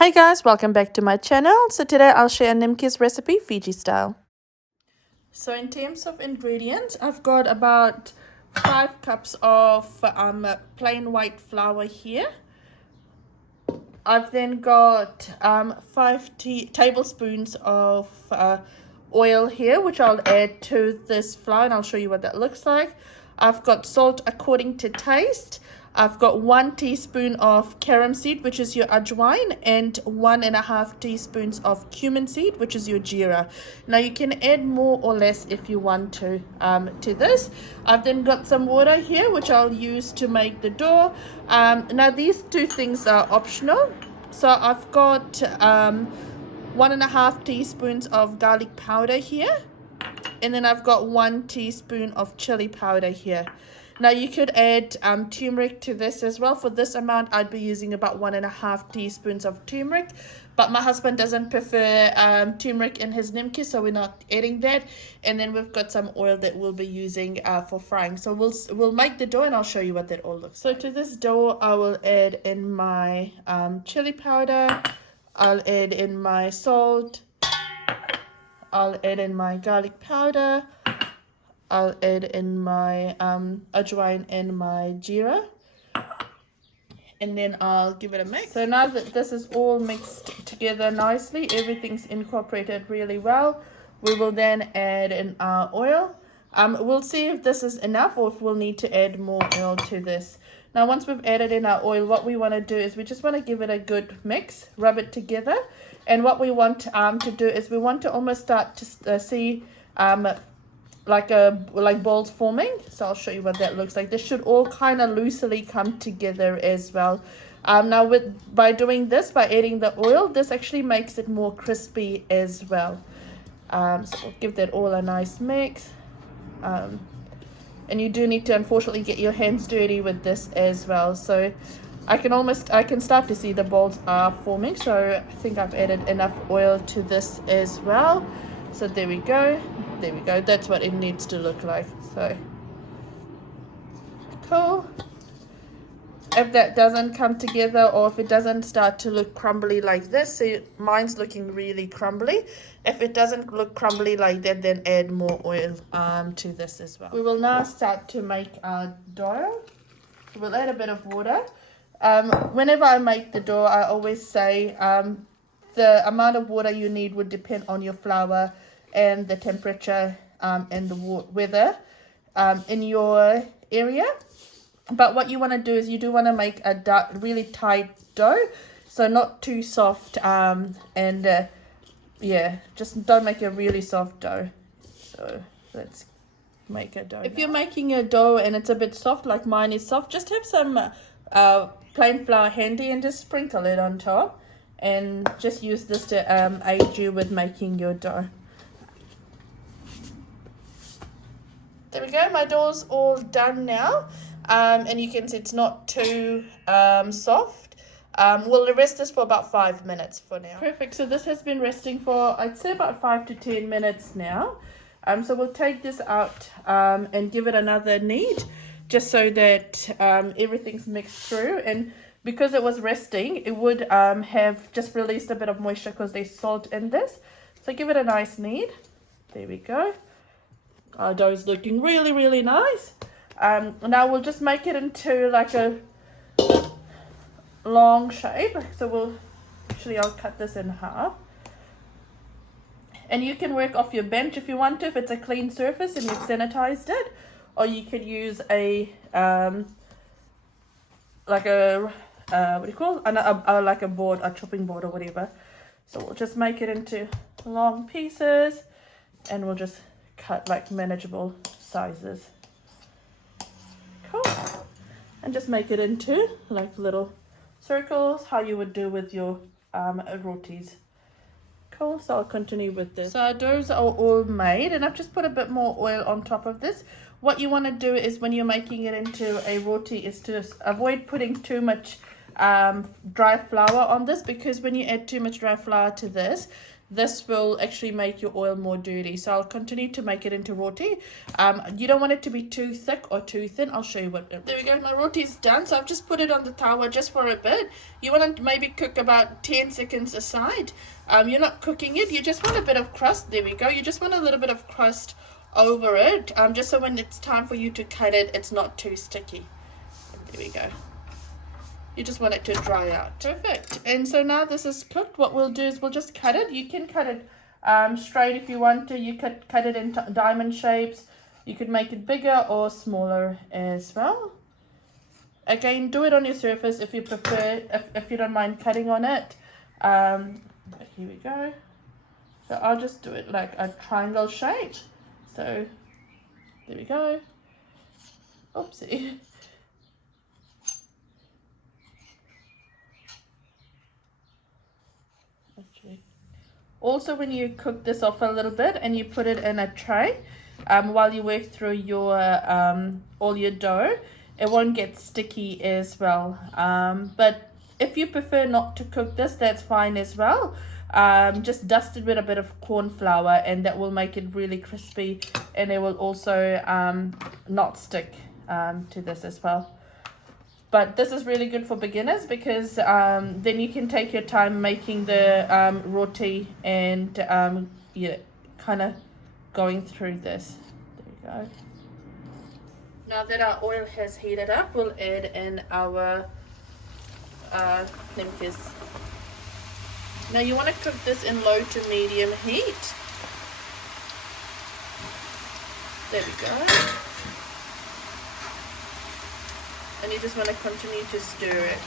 Hi guys, welcome back to my channel. So today I'll share a Nimkis recipe, Fiji style. So in terms of ingredients, I've got about 5 cups of plain white flour here. I've then got 5 tablespoons of oil here, which I'll add to this flour, and I'll show you what that looks like. I've got salt according to taste. I've got 1 teaspoon of carom seed, which is your ajwain, and 1.5 teaspoons of cumin seed, which is your jeera. Now you can add more or less if you want to this. I've then got some water here, which I'll use to make the dough. Now these two things are optional. So I've got 1.5 teaspoons of garlic powder here, and then I've got 1 teaspoon of chili powder here. Now you could add turmeric to this as well. For this amount, I'd be using about 1.5 teaspoons of turmeric, but my husband doesn't prefer turmeric in his nimki, so we're not adding that. And then we've got some oil that we'll be using for frying. So we'll make the dough, and I'll show you what that all looks like. So to this dough, I will add in my chili powder. I'll add in my salt. I'll add in my garlic powder. I'll add in my ajwain and my jeera, and then I'll give it a mix. So now that this is all mixed together nicely, everything's incorporated really well, we will then add in our oil. We'll see if this is enough or if we'll need to add more oil to this. Now once we've added in our oil, what we want to do is we just want to give it a good mix, rub it together. And what we want to do is we want to almost start to see like balls forming. So I'll show you what that looks like. This should all kind of loosely come together as well. Now by doing this, by adding the oil, this actually makes it more crispy as well. So we'll give that all a nice mix. And you do need to unfortunately get your hands dirty with this as well. So I can start to see the balls are forming. So I think I've added enough oil to this as well. So there we go. There we go. That's what it needs to look like. So cool. If that doesn't come together, or if it doesn't start to look crumbly like this, see, mine's looking really crumbly. If it doesn't look crumbly like that, then add more oil to this as well. We will now start to make our dough. We'll add a bit of water. Whenever I make the dough, I always say the amount of water you need would depend on your flour and the temperature and the weather in your area. But what you want to do is you do want to make a really tight dough, so not too soft, yeah, just don't make a really soft dough. So let's make a dough. If you're making a dough and it's a bit soft, like mine is soft, just have some plain flour handy and just sprinkle it on top, and just use this to aid you with making your dough. There we go, my dough's all done now. And you can see it's not too soft. We'll rest this for about 5 minutes for now. Perfect. So this has been resting for, I'd say, about 5 to 10 minutes now. So we'll take this out and give it another knead, just so that everything's mixed through. And because it was resting, it would have just released a bit of moisture because there's salt in this. So give it a nice knead. There we go. Our dough is looking really, really nice. Now we'll just make it into like a long shape. So I'll cut this in half. And you can work off your bench if you want to, if it's a clean surface and you've sanitized it. Or you could use a, like a, what do you call it? Like a board, a chopping board or whatever. So we'll just make it into long pieces, and we'll just cut like manageable sizes. Cool. And just make it into like little circles, how you would do with your rotis. Cool. So I'll continue with this. So our doughs are all made, and I've just put a bit more oil on top of this. What you want to do is when you're making it into a roti is to avoid putting too much dry flour on this, because when you add too much dry flour to this, this will actually make your oil more dirty. So I'll continue to make it into roti. You don't want it to be too thick or too thin. I'll show you what. There we go. My roti is done. So I've just put it on the tawa just for a bit. You want to maybe cook about 10 seconds aside. You're not cooking it. You just want a bit of crust. There we go. You just want a little bit of crust over it. Just so when it's time for you to cut it, it's not too sticky. There we go. You just want it to dry out. Perfect. And so now this is cooked. What we'll do is we'll just cut it. You can cut it straight if you want to. You could cut it in diamond shapes. You could make it bigger or smaller as well. Again, do it on your surface if you prefer, if you don't mind cutting on it. But here we go. So I'll just do it like a triangle shape. So there we go. Oopsie. Also, when you cook this off a little bit and you put it in a tray, while you work through your all your dough, it won't get sticky as well. But if you prefer not to cook this, that's fine as well. Just dust it with a bit of corn flour, and that will make it really crispy, and it will also not stick to this as well. But this is really good for beginners, because then you can take your time making the roti and yeah, kind of going through this. There we go. Now that our oil has heated up, we'll add in our nimkis. Now you want to cook this in low to medium heat. There we go. And you just want to continue to stir it.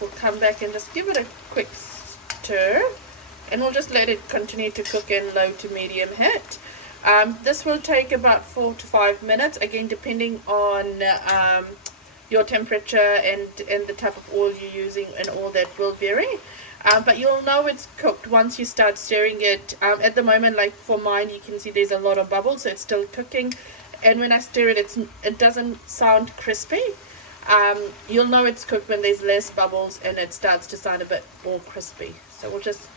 We'll come back and just give it a quick stir, and we'll just let it continue to cook in low to medium heat. This will take about 4 to 5 minutes, again depending on your temperature and the type of oil you're using, and all that will vary. But you'll know it's cooked once you start stirring it. At the moment, like for mine, you can see there's a lot of bubbles, so it's still cooking. And when I stir it, it doesn't sound crispy. You'll know it's cooked when there's less bubbles and it starts to sound a bit more crispy. So we'll just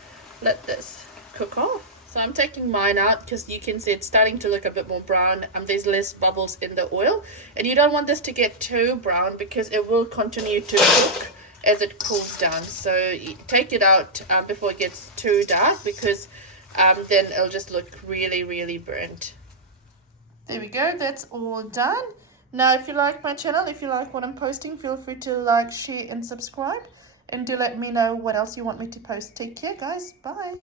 let this cook off. So I'm taking mine out because you can see it's starting to look a bit more brown. There's less bubbles in the oil. And you don't want this to get too brown, because it will continue to cook as it cools down. So you take it out before it gets too dark, because then it'll just look really, really burnt. There we go, that's all done. Now if you like my channel, if you like what I'm posting, feel free to like, share and subscribe, and do let me know what else you want me to post. Take care guys, bye.